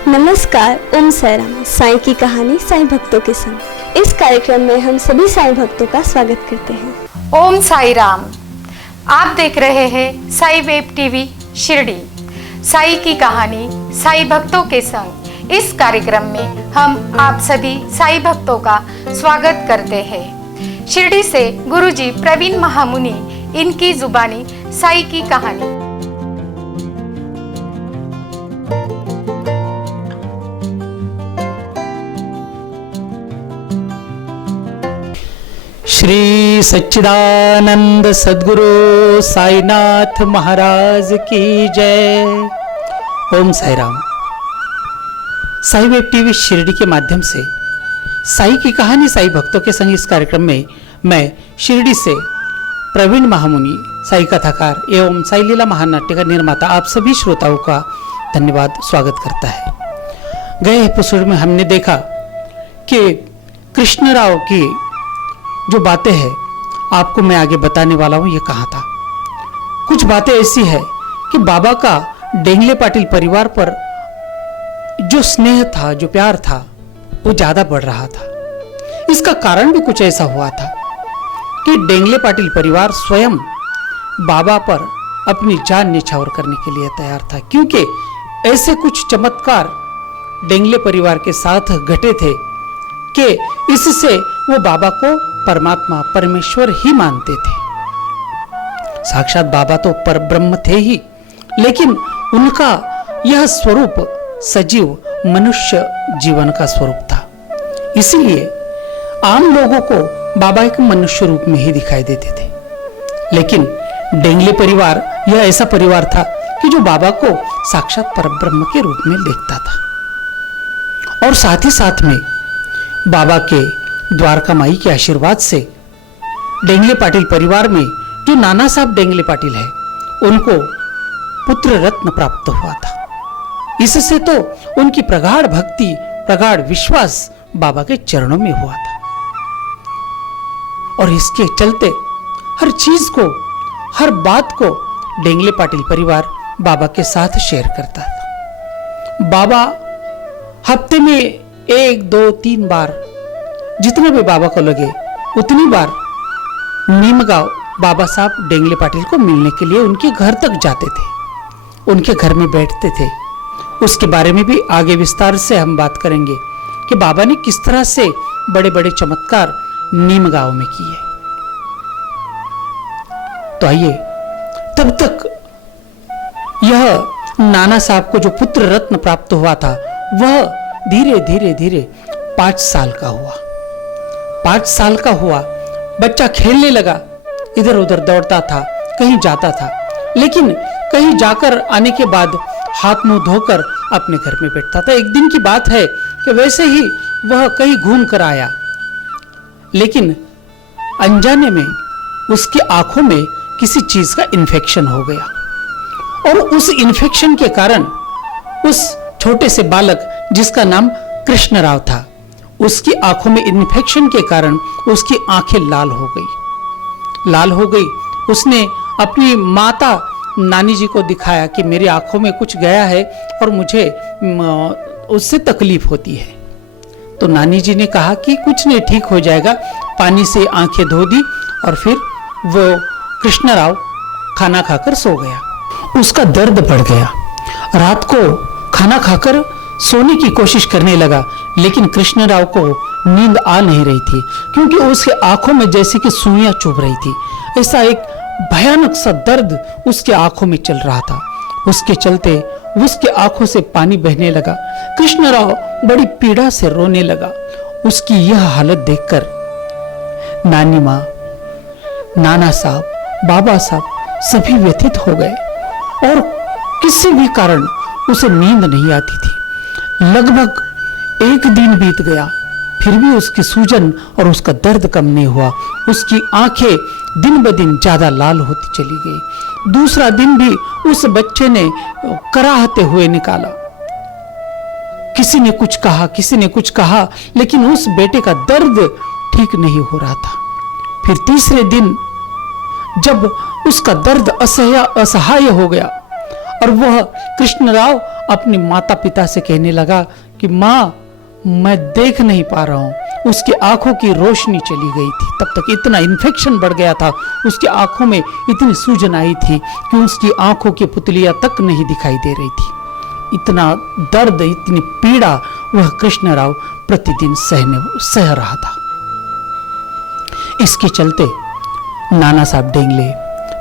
नमस्कार, ओम साई राम। साईं की कहानी साईं भक्तों के संग। इस कार्यक्रम में हम सभी साईं भक्तों का स्वागत करते हैं। ओम साई राम। आप देख रहे हैं साई वेब टीवी शिरडी। साई की कहानी साईं भक्तों के संग इस कार्यक्रम में हम आप सभी साईं भक्तों का स्वागत करते हैं। शिरडी से गुरुजी प्रवीण महामुनि, इनकी जुबानी साई की कहानी। श्री सच्चिदानंद सद्गुरु साईनाथ महाराज की जय। ओम साई राम। साई वेब टीवी शिरडी के माध्यम से साई की कहानी साई भक्तों के संग इस कार्यक्रम में मैं शिरडी से प्रवीण महामुनि, साई कथाकार एवं साई लीला महानाट्य का निर्माता आप सभी श्रोताओं का धन्यवाद स्वागत करता है। गए एपिसोड में हमने देखा कि कृष्णराव की जो बातें हैं आपको मैं आगे बताने वाला हूं। ये कहा था कुछ बातें ऐसी है कि बाबा का डेंगले पाटिल परिवार पर जो स्नेह था, जो प्यार था, वो ज्यादा बढ़ रहा था। इसका कारण भी कुछ ऐसा हुआ था कि डेंगले पाटिल परिवार स्वयं बाबा पर अपनी जान न्यौछावर करने के लिए तैयार था, क्योंकि ऐसे कुछ चमत्कार डेंगले परिवार के साथ घटे थे कि इससे वो बाबा को परमात्मा, परमेश्वर ही मानते थे। साक्षात बाबा तो परब्रह्म थे ही, लेकिन उनका यह स्वरूप सजीव मनुष्य जीवन का स्वरूप था। इसलिए आम लोगों को बाबा एक मनुष्य रूप में ही दिखाई देते थे। लेकिन डेंगले परिवार यह ऐसा परिवार था कि जो बाबा को साक्षात परब्रह्म के रूप में देखता था। और साथ ही साथ में बाबा के द्वारका माई के आशीर्वाद से डेंगले पाटिल परिवार में जो नाना साहब डेंगले पाटिल है, उनको पुत्र रत्न प्राप्त हुआ था। इससे तो उनकी प्रगाढ़ भक्ति, प्रगाढ़ विश्वास बाबा के चरणों में हुआ था। और इसके चलते हर चीज को, हर बात को डेंगले पाटिल परिवार बाबा के साथ शेयर करता था। बाबा हफ्ते में 1, 2, 3 बार, जितने भी बाबा को लगे उतनी बार नीमगांव बाबा साहब डेंगले पाटिल को मिलने के लिए उनके घर तक जाते थे, उनके घर में बैठते थे। उसके बारे में भी आगे विस्तार से हम बात करेंगे कि बाबा ने किस तरह से बड़े बड़े चमत्कार नीमगांव में किए। तो आइए, तब तक यह नाना साहब को जो पुत्र रत्न प्राप्त हुआ था, वह धीरे धीरे धीरे 5 साल का हुआ। 5 साल का हुआ, बच्चा खेलने लगा, इधर उधर दौड़ता था, कहीं जाता था, लेकिन कहीं जाकर आने के बाद हाथ मुंह धोकर अपने घर में बैठता था। एक दिन की बात है कि वैसे ही वह कहीं घूम कर आया, लेकिन अनजाने में उसकी आंखों में किसी चीज का इन्फेक्शन हो गया। और उस इन्फेक्शन के कारण उस छोटे से बालक जिसका नाम कृष्णराव था, उसकी आंखों में इन्फेक्शन के कारण उसकी आंखें लाल हो गई, लाल हो गई। उसने अपनी माता नानी जी को दिखाया कि मेरी आंखों में कुछ गया है और मुझे उससे तकलीफ होती है। तो नानी जी ने कहा कि कुछ नहीं, ठीक हो जाएगा। पानी से आंखें धो दी और फिर वो कृष्णराव खाना खाकर सो गया। उसका दर्द बढ़ गया। रात को खाना खाकर सोने की कोशिश करने लगा, लेकिन कृष्णराव को नींद आ नहीं रही थी, क्योंकि उसके आंखों में जैसे कि सुइयां चुभ रही थी। ऐसा एक भयानक सा दर्द उसके आंखों में चल रहा था। उसके चलते उसके आंखों से पानी बहने लगा। कृष्णराव बड़ी पीड़ा से रोने लगा। उसकी यह हालत देखकर नानी माँ, नाना साहब, बाबा साहब सभी व्यथित हो गए और किसी भी कारण उसे नींद नहीं आती थी। लगभग 1 दिन बीत गया, फिर भी उसकी सूजन और उसका दर्द कम नहीं हुआ। उसकी आंखें दिन ब दिन ज्यादा लाल होती चली गई। दूसरा दिन भी उस बच्चे ने कराहते हुए निकाला। किसी ने कुछ कहा, किसी ने कुछ कहा, लेकिन उस बेटे का दर्द ठीक नहीं हो रहा था। फिर तीसरे दिन जब उसका दर्द असह्य हो गया, और वह कृष्णराव अपने माता पिता से कहने लगा कि माँ, मैं देख नहीं पा रहा हूं। उसकी आंखों की रोशनी चली गई थी, तब तक इतना इन्फेक्शन बढ़ गया था, उसकी आंखों में इतनी सूजन आई थी कि उसकी आंखों की पुतलियां तक नहीं दिखाई दे रही थी। इतना दर्द, इतनी पीड़ा वह कृष्णराव प्रतिदिन सह रहा था। इसके चलते नाना साहब डेंगले,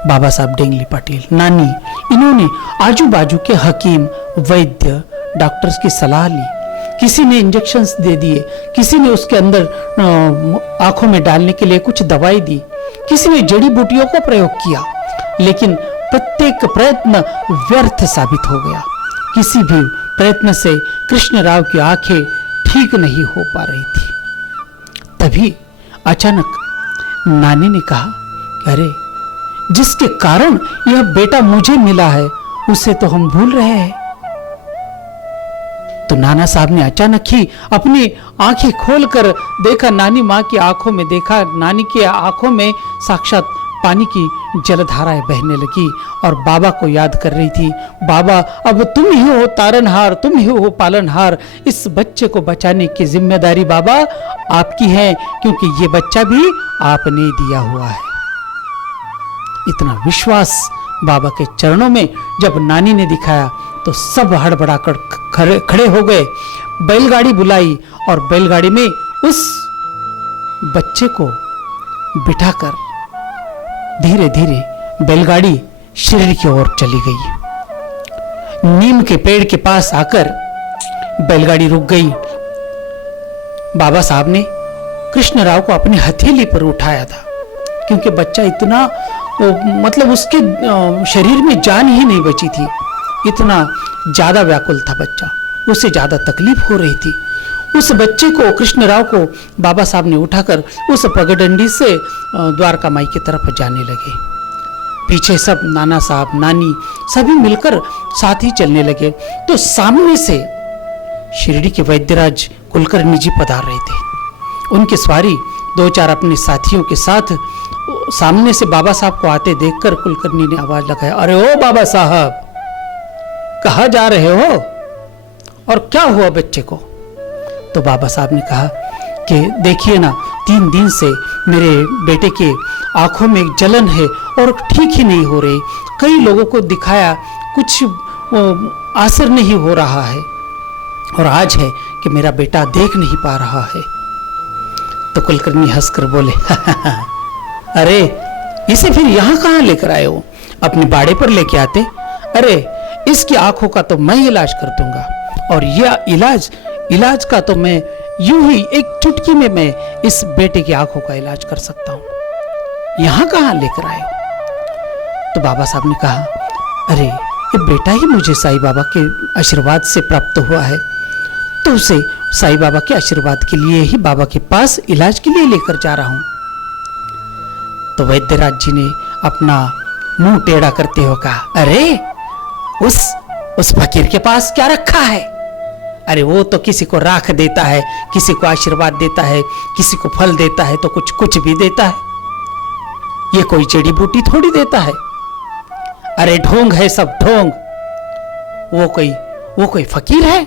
बाबा साहब डेंगले पाटिल, नानी, इन्होंने आजू बाजू के हकीम, वैद्य, डॉक्टर्स की सलाह ली। किसी ने इंजेक्शंस दे दिए, किसी ने उसके अंदर आंखों में डालने के लिए कुछ दवाई दी, किसी ने जड़ी बूटियों का प्रयोग किया, लेकिन प्रत्येक प्रयत्न व्यर्थ साबित हो गया। किसी भी प्रयत्न से कृष्णराव की आंखें ठीक नहीं हो पा रही थी। तभी अचानक नानी ने कहा, अरे, जिसके कारण यह बेटा मुझे मिला है उसे तो हम भूल रहे हैं। तो नाना साहब ने अचानक ही अपनी आंखें खोलकर देखा, नानी मां की आंखों में देखा, नानी की आंखों में साक्षात पानी की जलधाराएं बहने लगी और बाबा को याद कर रही थी। बाबा, अब तुम ही हो तारनहार, तुम ही हो पालनहार। इस बच्चे को बचाने की जिम्मेदारी बाबा आपकी है, क्योंकि ये बच्चा भी आपने दिया हुआ है। इतना विश्वास बाबा के चरणों में जब नानी ने दिखाया तो सब हड़बड़ाकर खड़े हो गए। बैलगाड़ी बुलाई और बैलगाड़ी में उस बच्चे को बिठाकर धीरे धीरे बैलगाड़ी शिरडी की ओर चली गई। नीम के पेड़ के पास आकर बैलगाड़ी रुक गई। बाबा साहब ने कृष्णराव को अपनी हथेली पर उठाया था, क्योंकि बच्चा इतना, मतलब उसके शरीर में जान ही नहीं बची थी, इतना ज्यादा व्याकुल था बच्चा, उसे ज्यादा तकलीफ हो रही थी। उस बच्चे को, कृष्णराव को बाबा साहब ने उठाकर उस पगडंडी से द्वारका माई की तरफ जाने लगे। पीछे सब नाना साहब, नानी सभी मिलकर साथ ही चलने लगे। तो सामने से शिरडी के वैद्यराज कुलकर्णी जी पधार रहे थे। उनकी सवारी 2-4 अपने साथियों के साथ सामने से बाबा साहब को आते देखकर कुलकर्णी ने आवाज लगाया, अरे ओ बाबा साहब, कहाँ जा रहे हो और क्या हुआ बच्चे को? तो बाबा साहब ने कहा कि देखिए ना, 3 दिन से मेरे बेटे के आंखों में एक जलन है और ठीक ही नहीं हो रही। कई लोगों को दिखाया, कुछ असर नहीं हो रहा है, और आज है कि मेरा बेटा देख नहीं पा रहा है। तो कुलकर्णी हंसकर बोले, अरे, इसे फिर यहां कहां लेकर आए हो? अपने बाड़े पर लेके आते। अरे, इसकी आंखों का तो मैं इलाज कर दूंगा, और यह इलाज का तो मैं यूं ही एक चुटकी में मैं इस बेटे की आंखों का इलाज कर सकता हूं। यहां कहां लेकर आए हो? तो बाबा साहब ने कहा, अरे, ये बेटा ही मुझे साईं बाबा के आशीर्वाद से प्राप्त हुआ है, तो उसे साईं बाबा के आशीर्वाद के लिए ही बाबा के पास इलाज के लिए लेकर जा रहा हूं। तो वैद्यराज जी ने अपना मुंह टेढ़ा करते हुए कहा, अरे, उस फकीर के पास क्या रखा है? अरे, वो तो किसी को राख देता है, किसी को आशीर्वाद देता है, किसी को फल देता है, तो कुछ भी देता है। ये कोई जड़ी बूटी थोड़ी देता है। अरे, ढोंग है सब, ढोंग। वो कोई फकीर है?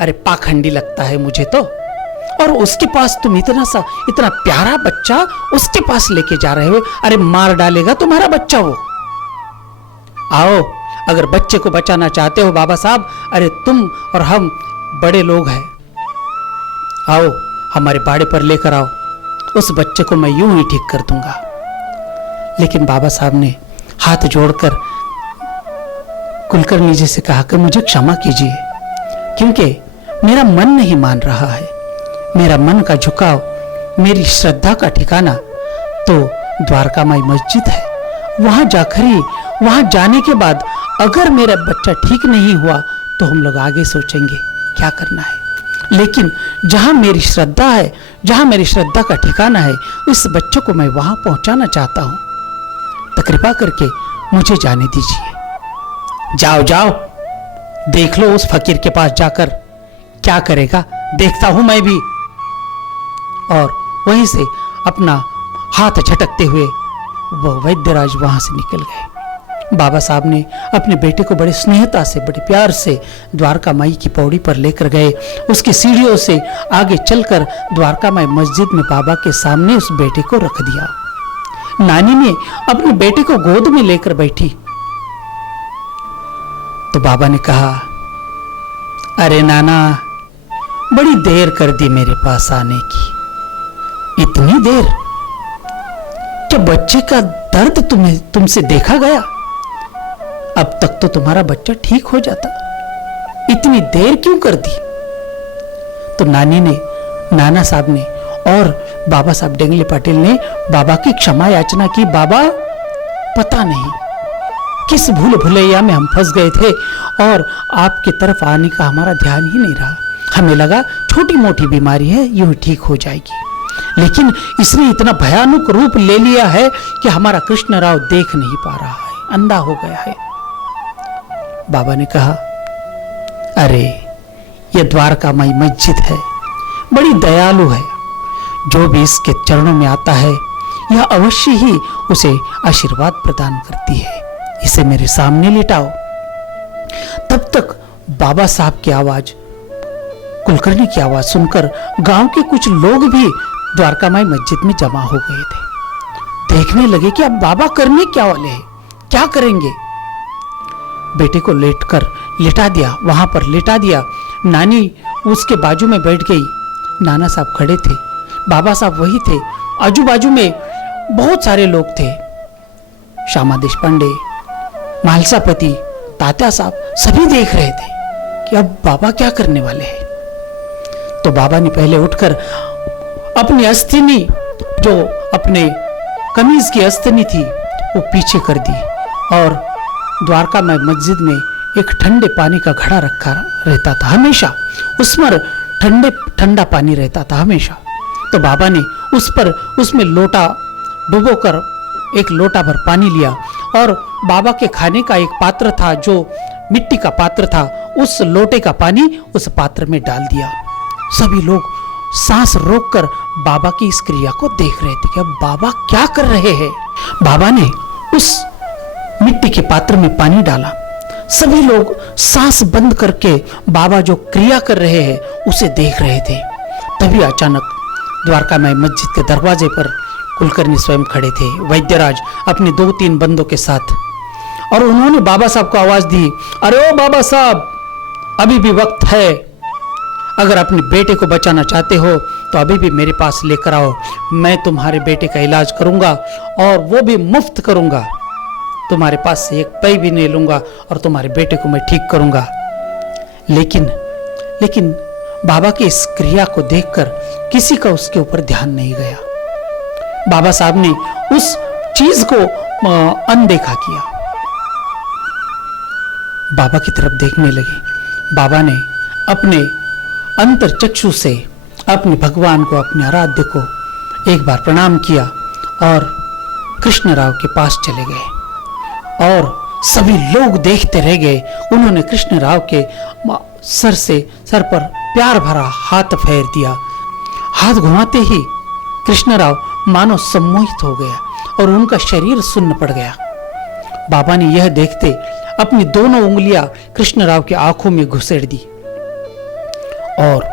अरे, पाखंडी लगता है मुझे तो। और उसके पास तुम इतना प्यारा बच्चा उसके पास लेके जा रहे हो? अरे, मार डालेगा तुम्हारा बच्चा वो। आओ, अगर बच्चे को बचाना चाहते हो बाबा साहब, अरे तुम और हम बड़े लोग हैं, आओ हमारे बाड़े पर लेकर आओ, उस बच्चे को मैं यूं ही ठीक कर दूंगा। लेकिन बाबा साहब ने हाथ जोड़कर कुलकर्णी जी से कहा कि मुझे क्षमा कीजिए, क्योंकि मेरा मन नहीं मान रहा है। मेरा मन का झुकाव, मेरी श्रद्धा का ठिकाना तो द्वारका माई मस्जिद है। वहां जाने के बाद अगर मेरा बच्चा ठीक नहीं हुआ तो हम लोग आगे सोचेंगे क्या करना है। लेकिन जहां मेरी श्रद्धा है, जहां मेरी श्रद्धा का ठिकाना है, उस बच्चे को मैं वहां पहुंचाना चाहता हूं, तो कृपा करके मुझे जाने दीजिए। जाओ, देख लो उस फकीर के पास जाकर क्या करेगा, देखता हूं मैं भी। और वहीं से अपना हाथ झटकते हुए वो वैद्यराज वहां से निकल गए। बाबा साहब ने अपने बेटे को बड़े स्नेहता से, बड़े प्यार से द्वारका माई की पौड़ी पर लेकर गए। उसकी सीढ़ियों से आगे चलकर द्वारका माई मस्जिद में बाबा के सामने उस बेटे को रख दिया। नानी ने अपने बेटे को गोद में लेकर बैठी तो बाबा ने कहा, अरे नाना, बड़ी देर कर दी मेरे पास आने की। इतनी देर? जब बच्चे का दर्द तुमसे देखा गया, अब तक तो तुम्हारा बच्चा ठीक हो जाता, इतनी देर क्यों कर दी? तो नाना साहब ने और बाबा साहब डेंगले पाटिल ने बाबा की क्षमा याचना की। बाबा, पता नहीं किस भूल भुलैया में हम फंस गए थे और आपकी तरफ आने का हमारा ध्यान ही नहीं रहा। हमें लगा छोटी मोटी बीमारी है, यूं ही ठीक हो जाएगी, लेकिन इसने इतना भयानक रूप ले लिया है कि हमारा कृष्णराव देख नहीं पा रहा है, अंधा हो गया है। बाबा ने कहा, अरे यह द्वारका माई मस्जिद है, बड़ी दयालु है, जो भी इसके चरणों में आता है यह अवश्य ही उसे आशीर्वाद प्रदान करती है, इसे मेरे सामने लिटाओ। तब तक बाबा साहब की आवाज, कुलकर्णी की आवाज सुनकर गांव के कुछ लोग भी द्वारका माई मस्जिद में जमा हो गए थे। देखने लगे कि अब बाबा करने क्या वाले हैं, क्या करेंगे। बेटे को लिटा दिया, वहां पर लिटा दिया। नानी उसके बाजू में बैठ गई। नाना साहब खड़े थे, बाबा साहब वही थे। आजू बाजू में बहुत सारे लोग थे, श्यामा देशपांडे, मालसापति, तात्या साहब, सभी देख रहे थे कि अब बाबा क्या करने वाले हैं। तो बाबा ने पहले उठकर अपनी अस्तिनी, जो अपने कमीज की अस्तिनी थी, वो पीछे कर दी और द्वारका में मस्जिद में एक ठंडे पानी का घड़ा रखा रहता था हमेशा, उसमें ठंडा पानी रहता था हमेशा। तो बाबा ने उसमें लोटा डुबोकर एक लोटा भर पानी लिया और बाबा के खाने का एक पात्र था जो मिट्टी का पात्र था, उस लोटे का पानी उस पात्र में डाल दिया। सभी लोग सांस रोककर बाबा की इस क्रिया को देख रहे थे कि अब बाबा क्या कर रहे हैं। बाबा ने उस मिट्टी के पात्र में पानी डाला। सभी लोग सांस बंद करके बाबा जो क्रिया कर रहे हैं उसे देख रहे थे। तभी अचानक द्वारका माई मस्जिद के दरवाजे पर कुलकर्णी स्वयं खड़े थे, वैद्यराज अपने 2-3 बंदों के साथ, और उन्होंने बाबा साहब को आवाज दी, अरे ओ बाबा साहब, अभी भी वक्त है, अगर अपने बेटे को बचाना चाहते हो तो अभी भी मेरे पास लेकर आओ, मैं तुम्हारे बेटे का इलाज करूंगा और वो भी मुफ्त करूंगा, तुम्हारे पास से एक पैसा भी नहीं लूंगा और तुम्हारे बेटे को मैं ठीक करूंगा। लेकिन बाबा की इस क्रिया को देखकर किसी का उसके ऊपर ध्यान नहीं गया। बाबा साहब ने उस चीज को अनदेखा किया, बाबा की तरफ देखने लगे। बाबा ने अपने अंतर चक्षु से अपने भगवान को, अपने आराध्य को एक बार प्रणाम किया और कृष्णराव के पास चले गए और सभी लोग देखते रह गए। उन्होंने कृष्णराव के सर पर प्यार भरा हाथ फेर दिया। हाथ घुमाते ही कृष्णराव मानो सम्मोहित हो गया और उनका शरीर सुन्न पड़ गया। बाबा ने यह देखते अपनी दोनों उंगलियां कृष्णराव की आंखों में घुसेड़ दी और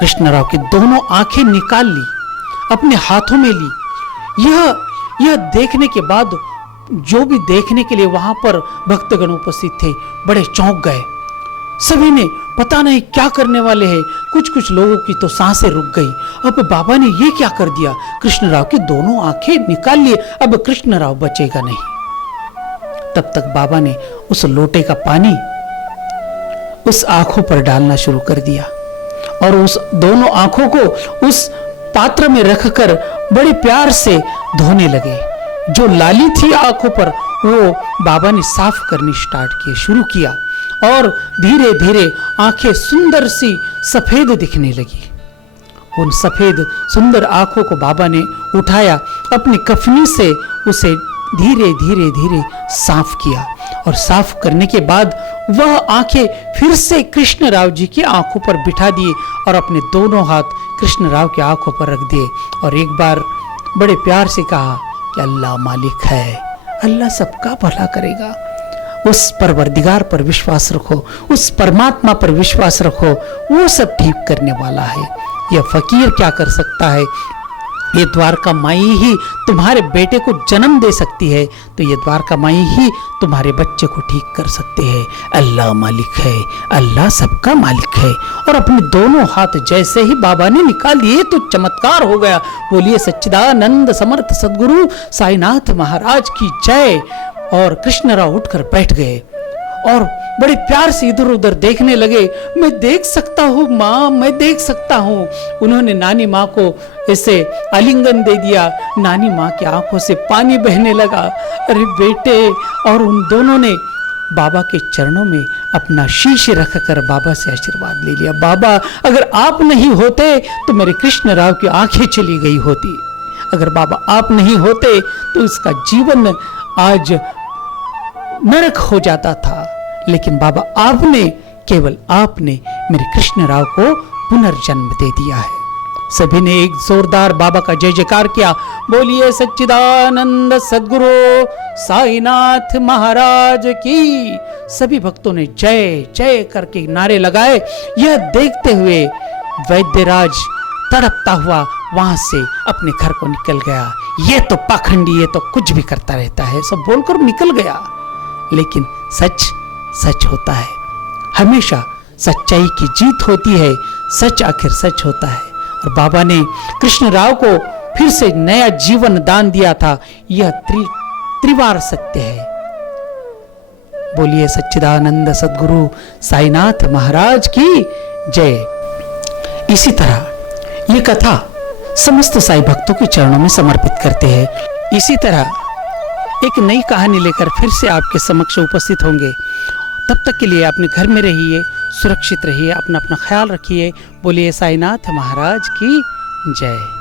कृष्णराव की दोनों आंखें निकाल ली, अपने हाथों में ली। यह देखने के बाद जो भी देखने के लिए वहां पर भक्तगण उपस्थित थे बड़े चौंक गए। सभी ने पता नहीं क्या करने वाले हैं, कुछ लोगों की तो सांसें रुक गई। अब बाबा ने ये क्या कर दिया, कृष्णराव की दोनों आंखें निकाल लिए, अब कृष्णराव बचेगा नहीं। तब तक बाबा ने उस लोटे का पानी उस आंखों पर डालना शुरू कर दिया और उस दोनों आंखों को उस पात्र में रखकर बड़े प्यार से धोने लगे। जो लाली थी आंखों पर वो बाबा ने साफ करनी शुरू किया और धीरे धीरे आंखें सुंदर सी सफेद दिखने लगी। उन सफेद सुंदर आंखों को बाबा ने उठाया, अपनी कफनी से उसे धीरे धीरे धीरे साफ किया और साफ करने के बाद वह आंखें फिर से कृष्णराव जी की आंखों पर बिठा दिए और अपने दोनों हाथ कृष्णराव की आंखों पर रख दिए और एक बार बड़े प्यार से कहा कि अल्लाह मालिक है, अल्लाह सबका भला करेगा, उस परवरदिगार पर विश्वास रखो, उस परमात्मा पर विश्वास रखो, वो सब ठीक करने वाला है। यह फकीर क्या कर सकता है? ये द्वारका माई ही तुम्हारे बेटे को जन्म दे सकती है, तो ये द्वारका माई ही तुम्हारे बच्चे को ठीक कर सकते हैं। अल्लाह मालिक है, अल्लाह सबका मालिक है। और अपने दोनों हाथ जैसे ही बाबा ने निकाल दिए तो चमत्कार हो गया। बोलिए सच्चिदानंद समर्थ सदगुरु साईनाथ महाराज की जय। और कृष्णराव उठकर बैठ गए और बड़े प्यार से इधर उधर देखने लगे। मैं देख सकता हूँ माँ, मैं देख सकता हूँ। उन्होंने नानी माँ को ऐसे आलिंगन दे दिया। नानी माँ की आंखों से पानी बहने लगा। अरे बेटे! और उन दोनों ने बाबा के चरणों में अपना शीश रखकर बाबा से आशीर्वाद ले लिया। बाबा, अगर आप नहीं होते तो मेरे कृष्णराव की आंखें चली गई होती। अगर बाबा आप नहीं होते तो इसका जीवन आज नरक हो जाता था। लेकिन बाबा आपने, केवल आपने मेरे कृष्णराव को पुनर्जन्म दे दिया है। सभी ने एक जोरदार बाबा का जय जयकार किया। बोलिए सच्चिदानंद सद्गुरु साईनाथ महाराज की। सभी भक्तों ने जय जय करके नारे लगाए। यह देखते हुए वैद्यराज तड़पता हुआ वहां से अपने घर को निकल गया। ये तो पाखंडी, ये तो कुछ भी करता रहता है, सब बोलकर निकल गया। लेकिन सच सच होता है, हमेशा सच्चाई की जीत होती है। सच आखिर सच होता है। और बाबा ने कृष्णराव को फिर से नया जीवन दान दिया था। यह त्रिवार सत्य है। बोलिए सच्चिदानंद सद्गुरु साईनाथ महाराज की जय। इसी तरह ये कथा समस्त साई भक्तों के चरणों में समर्पित करते हैं। इसी तरह एक नई कहानी लेकर फिर से आपके समक्ष उपस्थित होंगे। तब तक के लिए अपने घर में रहिए, सुरक्षित रहिए, अपना अपना ख्याल रखिए। बोलिए साईनाथ महाराज की जय।